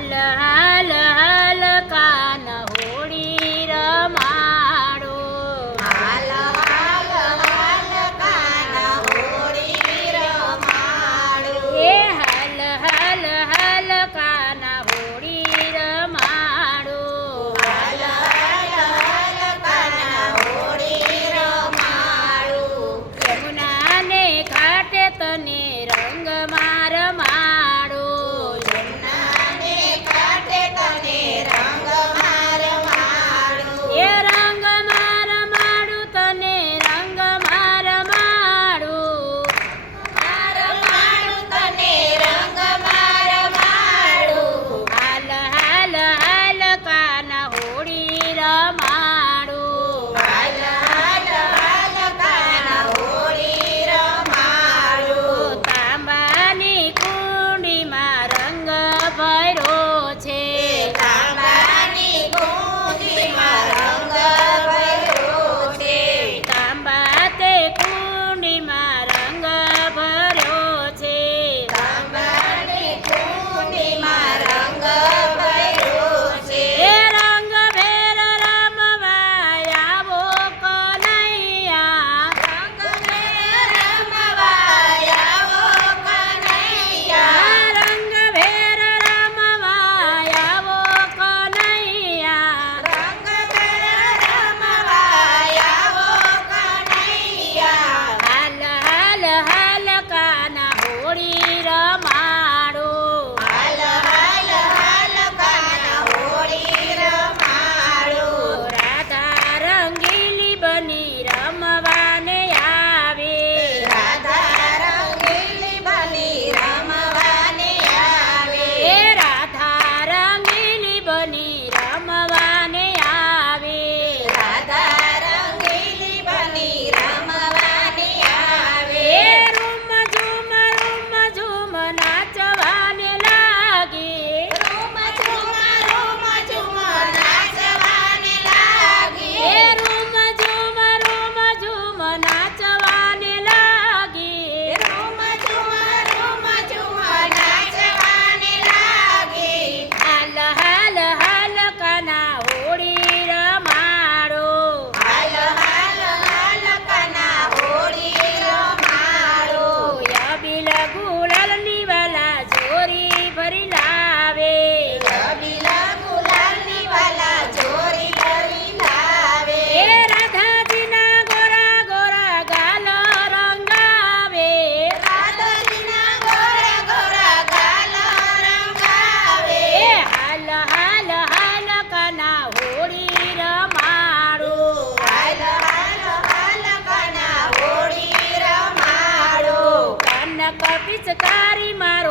Allah. પિચકારી મારો